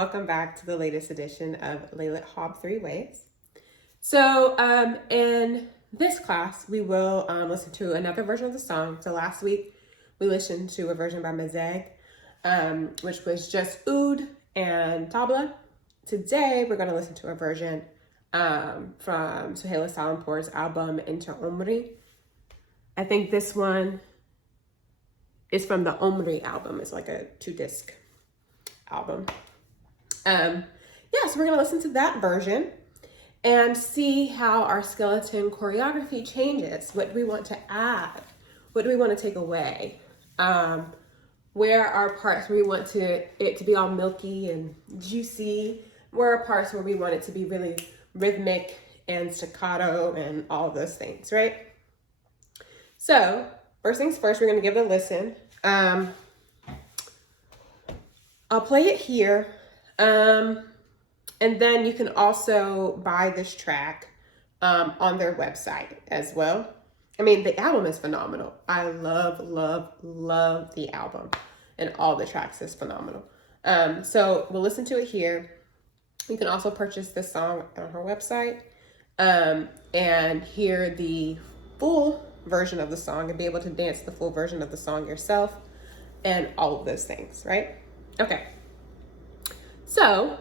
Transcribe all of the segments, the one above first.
welcome back to the latest edition of Laylet Hob 3 Ways. So in this class, we will listen to another version of the song. So last week, we listened to a version by Mazeg, which was just oud and tabla. Today, we're going to listen to a version from Suhaila Salampour's album Into Omri. I think this one is from the Omri album. It's like a 2-disc album. So we're gonna listen to that version and see how our skeleton choreography changes. What do we want to add? What do we want to take away? Where are parts where we want it to be all milky and juicy? Where are parts where we want it to be really rhythmic and staccato and all of those things, right? So first things first, we're gonna give it a listen. I'll play it here. And then you can also buy this track on their website as well. I mean, the album is phenomenal. I love, love, love the album, and all the tracks is phenomenal. So we'll listen to it here. You can also purchase this song on her website and hear the full version of the song and be able to dance the full version of the song yourself and all of those things, right? Okay. So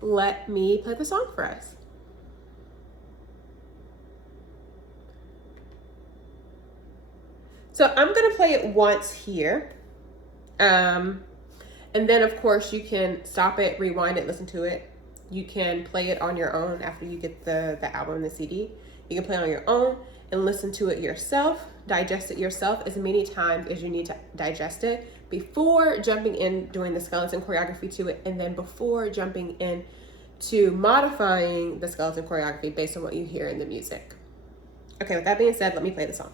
let me play the song for us. So I'm going to play it once here. And then, of course, you can stop it, rewind it, listen to it. You can play it on your own after you get the album and the CD. You can play it on your own and listen to it yourself, digest it yourself as many times as you need to digest it before jumping in, doing the skeleton choreography to it, and then before jumping in to modifying the skeleton choreography based on what you hear in the music. Okay, with that being said, let me play the song.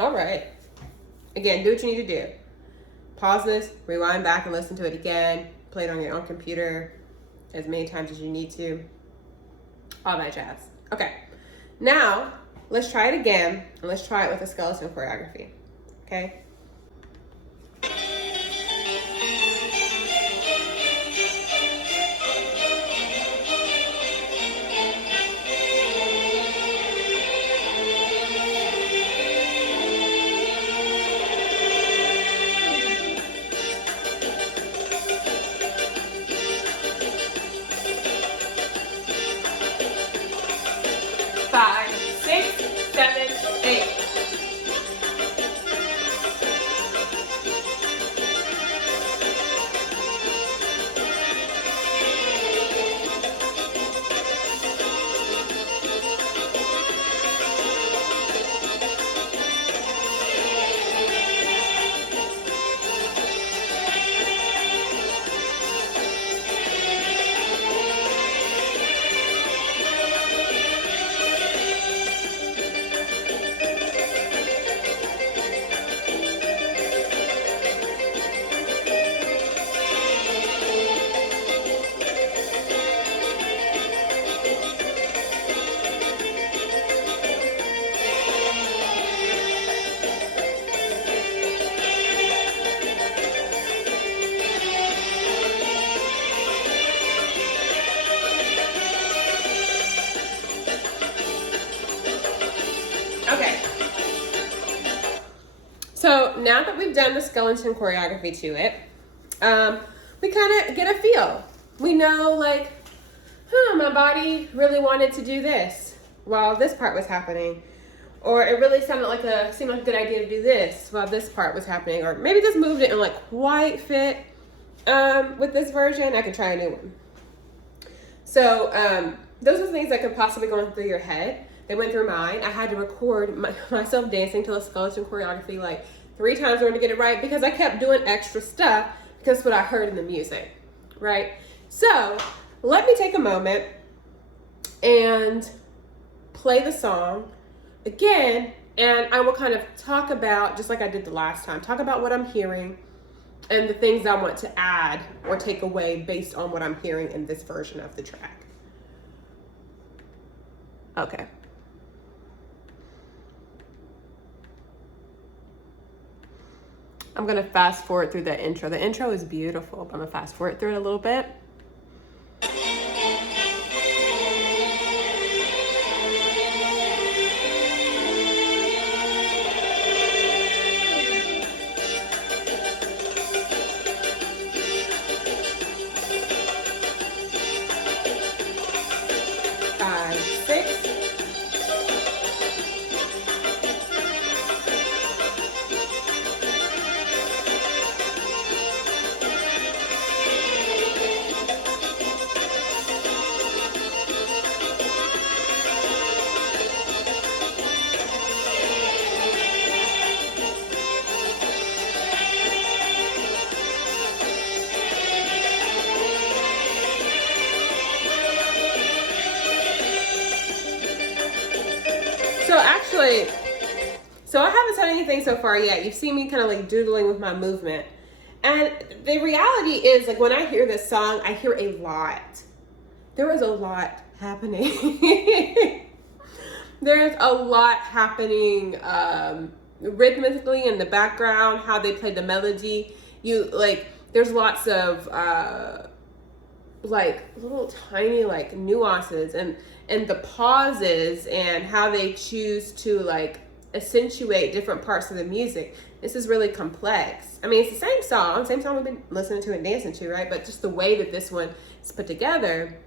All right. Again, do what you need to do. Pause this, rewind back and listen to it again. Play it on your own computer as many times as you need to. All that jazz. Okay. Now, let's try it again, and let's try it with a skeleton choreography. Okay? Five, 6, 7, 8. we've done the skeleton choreography to it, we kind of get a feel. We know like, my body really wanted to do this while this part was happening. Or it really seemed like a good idea to do this while this part was happening. Or maybe this move didn't like quite fit with this version. I could try a new one. So those are things that could possibly go through your head. They went through mine. I had to record myself dancing to the skeleton choreography like 3 times in order to get it right because I kept doing extra stuff because that's what I heard in the music, right? So let me take a moment and play the song again, and I will kind of talk about, just like I did the last time, talk about what I'm hearing and the things I want to add or take away based on what I'm hearing in this version of the track. Okay. I'm gonna fast forward through the intro. The intro is beautiful, but I'm gonna fast forward through it a little bit. So I haven't said anything so far yet. You've seen me kind of like doodling with my movement. And the reality is, like, when I hear this song, I hear a lot. There is a lot happening. There's a lot happening rhythmically in the background, how they play the melody. There's lots of like little tiny like nuances and the pauses and how they choose to like accentuate different parts of the music. This is really complex. I mean, it's the same song we've been listening to and dancing to, right? But just the way that this one is put together,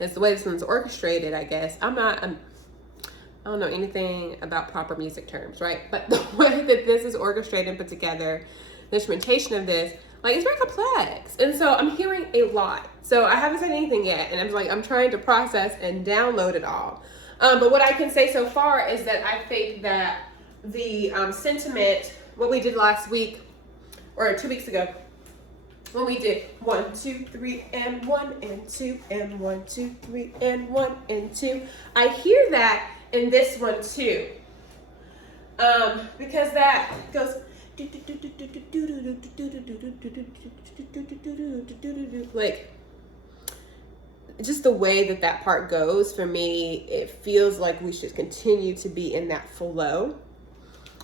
it's the way this one's orchestrated, I guess. I don't know anything about proper music terms, right? But the way that this is orchestrated and put together, the instrumentation of this, like, it's very complex. And so I'm hearing a lot. So I haven't said anything yet. And I'm trying to process and download it all. But what I can say so far is that I think that the sentiment, what we did last week, or 2 weeks ago, when we did 1, 2, 3, and 1 and 2, and 1, 2, 3, and 1 and 2, I hear that in this one too. Because that goes like, just the way that part goes, for me, it feels like we should continue to be in that flow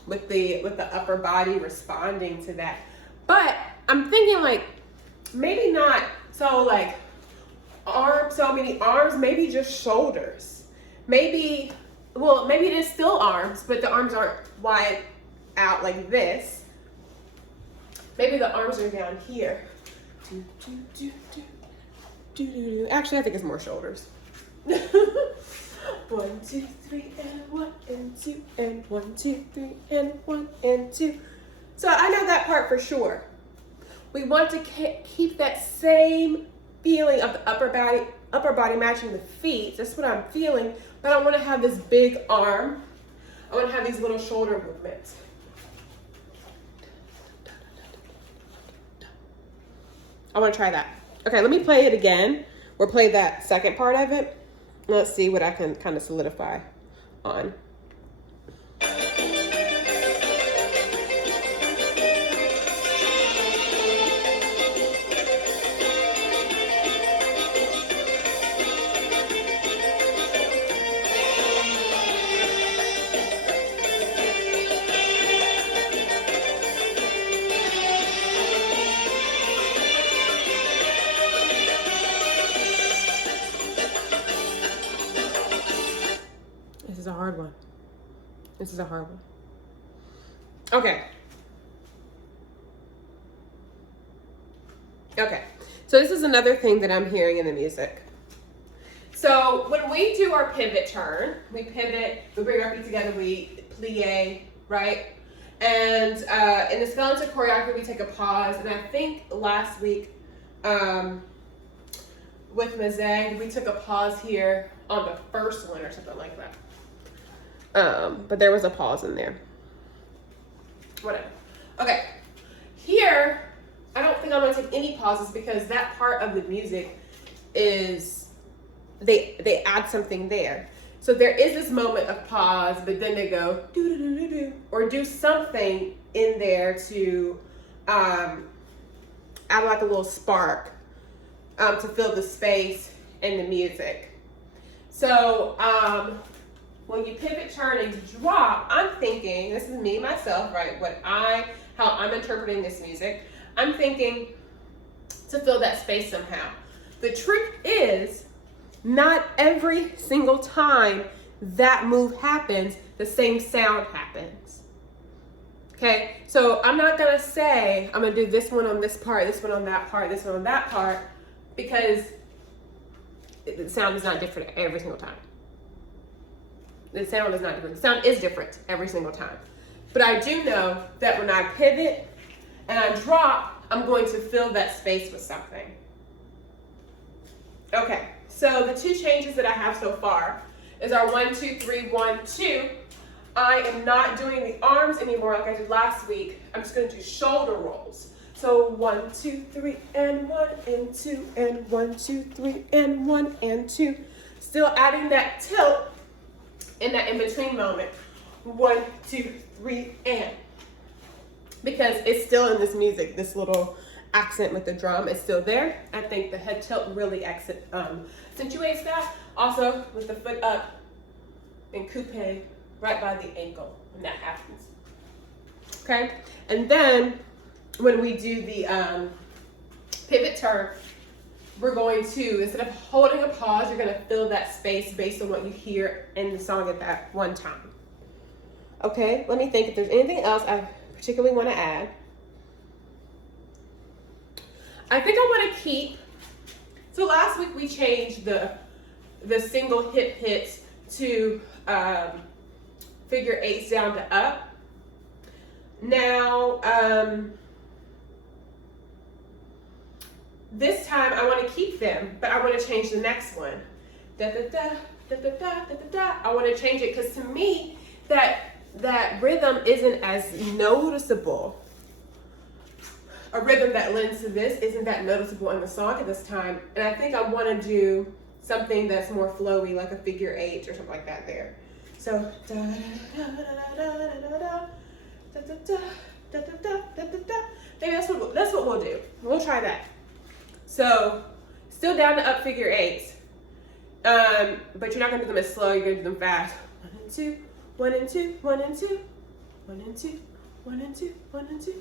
with the upper body responding to that. But I'm thinking, like, maybe not so like so many arms, maybe just shoulders. Maybe it is still arms, but the arms aren't wide out like this. Maybe the arms are down here. Actually, I think it's more shoulders. 1, 2, 3, and 1 and 2, and 1, 2, 3, and 1 and 2. So I know that part for sure. We want to keep that same feeling of the upper body matching the feet. That's what I'm feeling. But I want to have this big arm. I want to have these little shoulder movements. I want to try that. Okay, let me play it again, or play that second part of it. Let's see what I can kind of solidify on. This is a hard one. Okay. So this is another thing that I'm hearing in the music. So when we do our pivot turn, we pivot, we bring our feet together, we plie, right? And in the skeleton choreography, we take a pause. And I think last week with Mazag, we took a pause here on the first one or something like that. But there was a pause in there. Whatever. Okay. Here, I don't think I'm going to take any pauses because that part of the music is, they add something there. So there is this moment of pause, but then they go do or do something in there to add like a little spark to fill the space in the music. So when you pivot, turn, and drop, I'm thinking, this is me, myself, right? How I'm interpreting this music. I'm thinking to fill that space somehow. The trick is not every single time that move happens, the same sound happens. Okay, so I'm not gonna say I'm gonna do this one on this part, this one on that part, this one on that part, because the sound is not different every single time. The sound is not different. The sound is different every single time. But I do know that when I pivot and I drop, I'm going to fill that space with something. Okay, so the two changes that I have so far is our 1, 2, 3, 1, 2. I am not doing the arms anymore like I did last week. I'm just going to do shoulder rolls. So 1, 2, 3, and 1, and 2, and 1, 2, 3, and 1, and 2. Still adding that tilt in that in-between moment. 1, 2, 3, and. Because it's still in this music, this little accent with the drum is still there. I think the head tilt really accentuates that. Also, with the foot up and coupe right by the ankle when that happens. Okay, and then when we do the pivot turn, we're going to, instead of holding a pause, you're going to fill that space based on what you hear in the song at that one time. Okay, let me think if there's anything else I particularly want to add. I think I want to keep, so last week we changed the single hip hits to figure eights down to up. Now, this time I want to keep them, but I want to change the next one. Da da da da da da da da. I want to change it because to me that rhythm isn't as noticeable. A rhythm that lends to this isn't that noticeable in the song at this time, and I think I want to do something that's more flowy, like a figure eight or something like that there. So da da da da da da da da da da da da da. Maybe that's what we'll do. We'll try that. So still down to up figure eights, but you're not gonna do them as slow. You're gonna do them fast. 1 and 2, 1 and 2, 1 and 2, 1 and 2, 1 and 2, 1 and 2,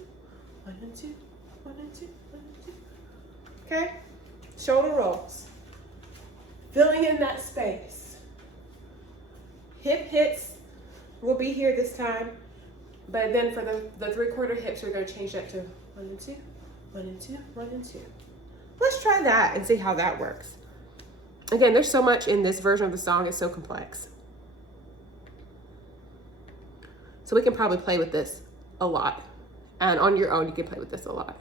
1 and 2, 1 and 2, 1 and 2. Okay, shoulder rolls, filling in that space. Hip hits will be here this time, but then for the 3/4 hips, we're going to change that to 1 and 2, 1 and 2, 1 and 2. Let's try that and see how that works. Again, there's so much in this version of the song, it's so complex. So we can probably play with this a lot. And on your own, you can play with this a lot.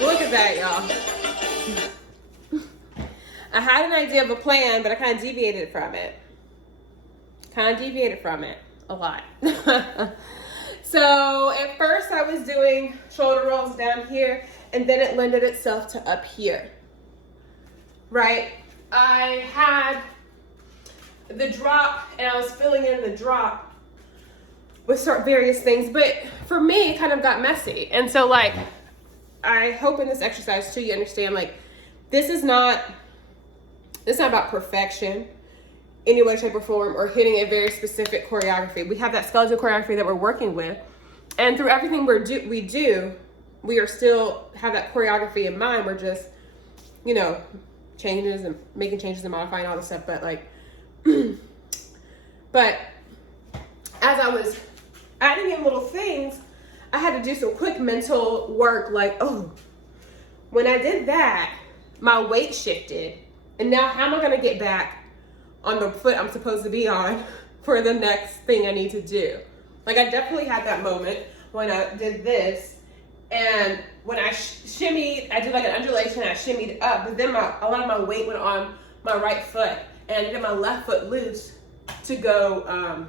Look at that, y'all. I had an idea of a plan, but I kind of deviated from it. A lot. So at first I was doing shoulder rolls down here, and then it lended itself to up here, right? I had the drop, and I was filling in the drop with various things, but for me, it kind of got messy. And so, like, I hope in this exercise too, you understand, like, this is not about perfection, any way, shape, or form, or hitting a very specific choreography. We have that skeletal choreography that we're working with, and through everything we do, we are still have that choreography in mind. We're just, you know, making changes and modifying all this stuff. But like, but as I was adding in little things, I had to do some quick mental work. Like, oh, when I did that, my weight shifted, and now how am I gonna get back on the foot I'm supposed to be on for the next thing I need to do? Like, I definitely had that moment when I did this, and when I shimmied, I did like an undulation, I shimmied up, but then a lot of my weight went on my right foot, and I needed my left foot loose to go,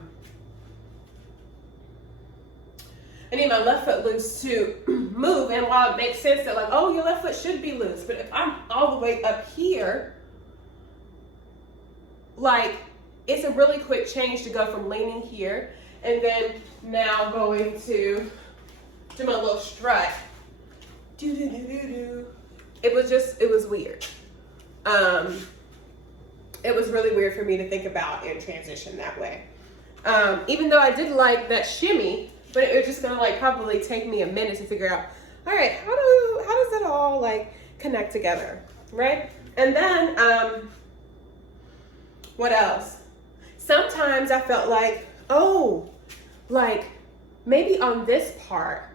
I need my left foot loose to move. And while it makes sense that, like, oh, your left foot should be loose, but if I'm all the way up here, like, it's a really quick change to go from leaning here and then now going to do my little strut. It was weird. It was really weird for me to think about and transition that way. Even though I did like that shimmy, but it was just gonna, like, probably take me a minute to figure out, all right, how does it all, like, connect together, right? And then, what else? Sometimes I felt like, oh, like, maybe on this part,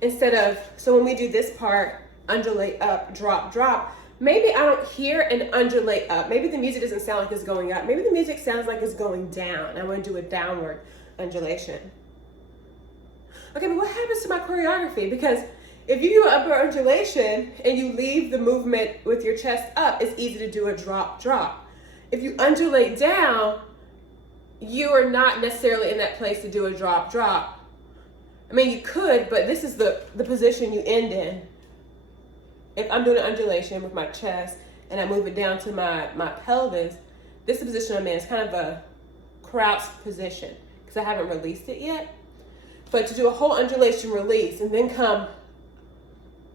instead of, so when we do this part, undulate up, drop, drop, maybe I don't hear an undulate up. Maybe the music doesn't sound like it's going up. Maybe the music sounds like it's going down. I want to do a downward undulation. Okay, but what happens to my choreography? Because if you do an upward undulation and you leave the movement with your chest up, it's easy to do a drop, drop. If you undulate down, you are not necessarily in that place to do a drop, drop. I mean, you could, but this is the position you end in. If I'm doing an undulation with my chest and I move it down to my pelvis, this is the position I'm in. It's kind of a crouched position because I haven't released it yet. But to do a whole undulation release and then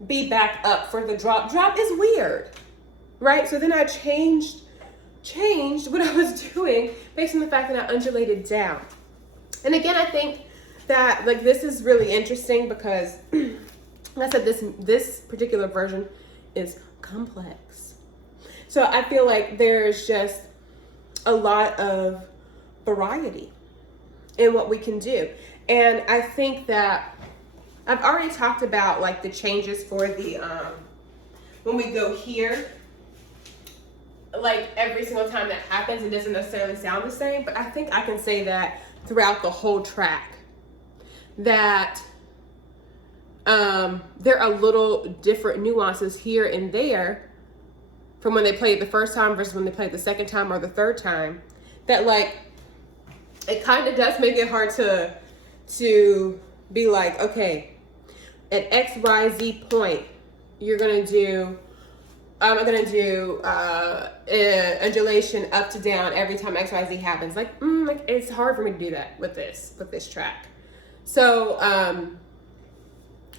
be back up for the drop, drop is weird, right? So then I changed what I was doing based on the fact that I undulated down. And again, I think that, like, this is really interesting because, like I said, this particular version is complex. So I feel like there's just a lot of variety in what we can do. And I think that I've already talked about, like, the changes for the, when we go here, like, every single time that happens, it doesn't necessarily sound the same, but I think I can say that throughout the whole track, that there are little different nuances here and there from when they played the first time versus when they played the second time or the third time, that, like, it kind of does make it hard to be like, okay, at X, Y, Z point, you're gonna do, I'm gonna do undulation up to down every time X, Y, Z happens. Like it's hard for me to do that with this track. So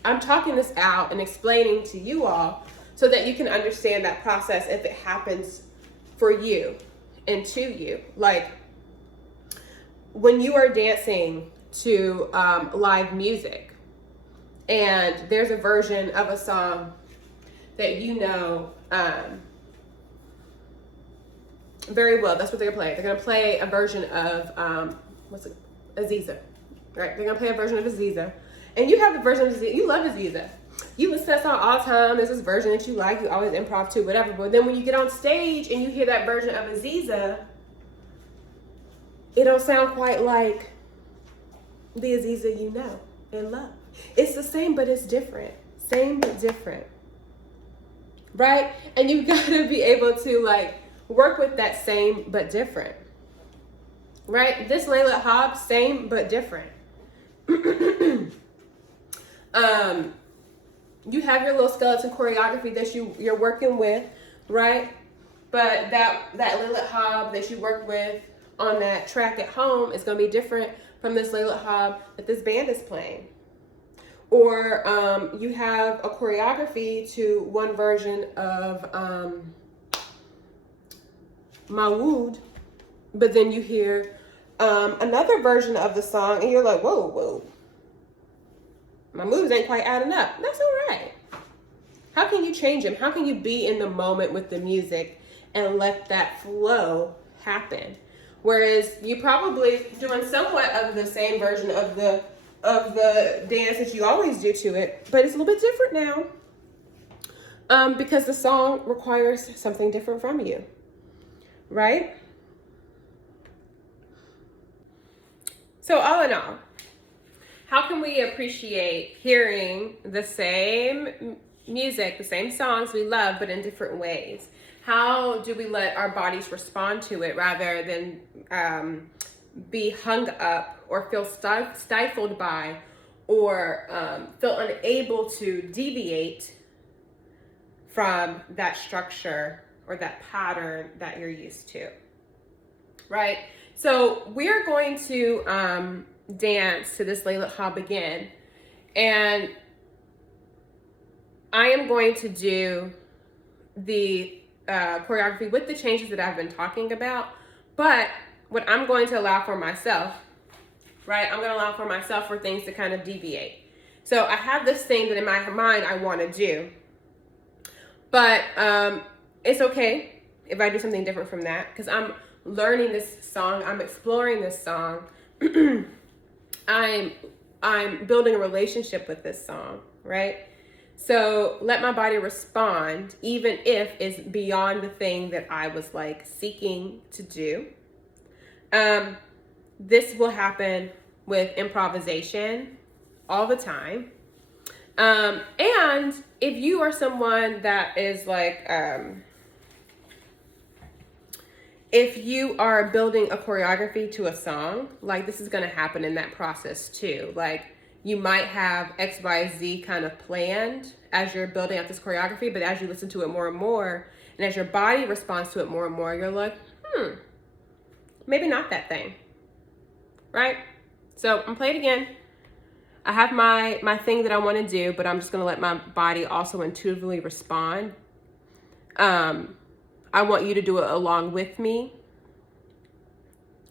I'm talking this out and explaining to you all so that you can understand that process if it happens for you and to you. Like, when you are dancing to live music and there's a version of a song that you know very well, that's what they're gonna play. They're gonna play a version of Aziza, right? They're gonna play a version of Aziza, and you have the version of Aziza. You love Aziza. You listen to that song all the time. There's this version that you like. You always improv to, whatever. But then when you get on stage and you hear that version of Aziza, it don't sound quite like the Aziza you know and love. It's the same, but it's different. Same, but different. right? And you gotta be able to like work with that same but different, right? This Laylet Hobb, same but different. You have your little skeleton choreography that you're working with, right? But that Laylet Hobb that you work with on that track at home is going to be different from this Laylet Hobb that this band is playing. Or you have a choreography to one version of Mawood, but then you hear another version of the song and you're like, whoa, my moves ain't quite adding up. That's all right. How can you change them? How can you be in the moment with the music and let that flow happen? Whereas you probably doing somewhat of the same version of the dance that you always do to it, but it's a little bit different now because the song requires something different from you, right? So all in all, how can we appreciate hearing the same music, the same songs we love, but in different ways? How do we let our bodies respond to it rather than be hung up or feel stifled by or feel unable to deviate from that structure or that pattern that you're used to, right? So we're going to dance to this Laylet Hobb again, and I am going to do the choreography with the changes that I've been talking about, but what I'm going to allow for myself, right? I'm going to allow for myself for things to kind of deviate. So I have this thing that in my mind I want to do, but it's okay if I do something different from that because I'm learning this song, I'm exploring this song, I'm building a relationship with this song, right? So let my body respond, even if it's beyond the thing that I was like seeking to do. This will happen with improvisation all the time. And if you are someone that is like, if you are building a choreography to a song, like this is going to happen in that process too. Like you might have X, Y, Z kind of planned as you're building out this choreography, but as you listen to it more and more, and as your body responds to it more and more, you're like, maybe not that thing, right? So I'm gonna play it again. I have my thing that I want to do, but I'm just going to let my body also intuitively respond. I want you to do it along with me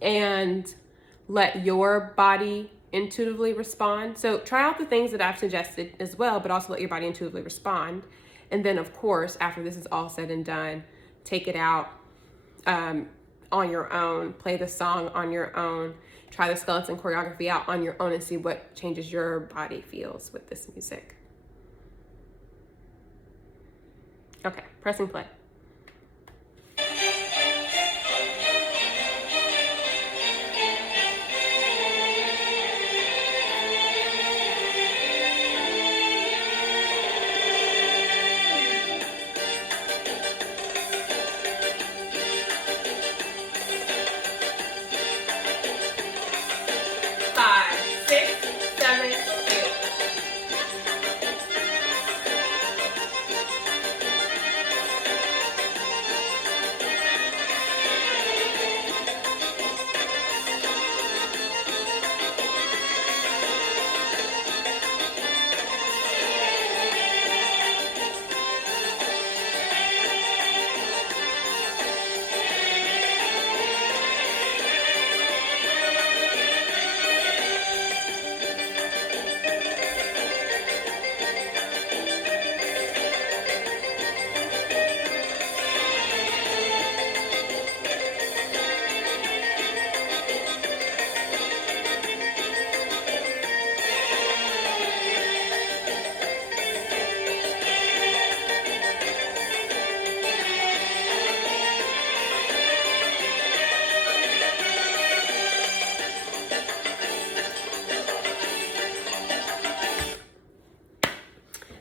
and let your body intuitively respond. So try out the things that I've suggested as well, but also let your body intuitively respond. And then of course, after this is all said and done, take it out on your own, play the song on your own, try the skeleton choreography out on your own and see what changes your body feels with this music. Okay, pressing play.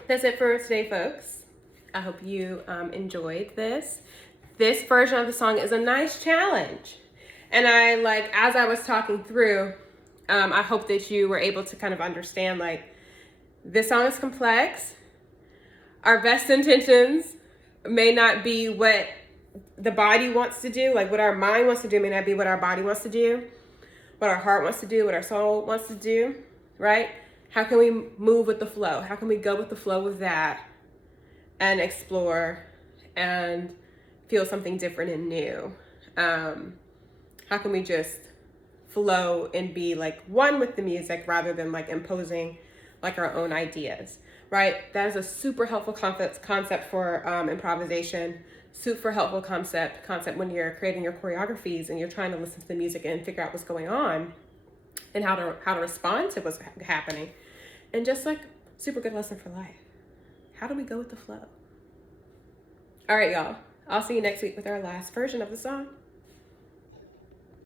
That's it for today, folks. I hope you enjoyed this. This version of the song is a nice challenge. And as I was talking through, I hope that you were able to kind of understand, this song is complex. Our best intentions may not be what the body wants to do, what our mind wants to do may not be what our body wants to do, what our heart wants to do, what our soul wants to do, right? How can we move with the flow? How can we go with the flow with that and explore and feel something different and new? How can we just flow and be one with the music rather than imposing our own ideas, right? That is a super helpful concept for improvisation, super helpful concept when you're creating your choreographies and you're trying to listen to the music and figure out what's going on and how to respond to what's happening. And just super good lesson for life. How do we go with the flow? All right, y'all. I'll see you next week with our last version of the song.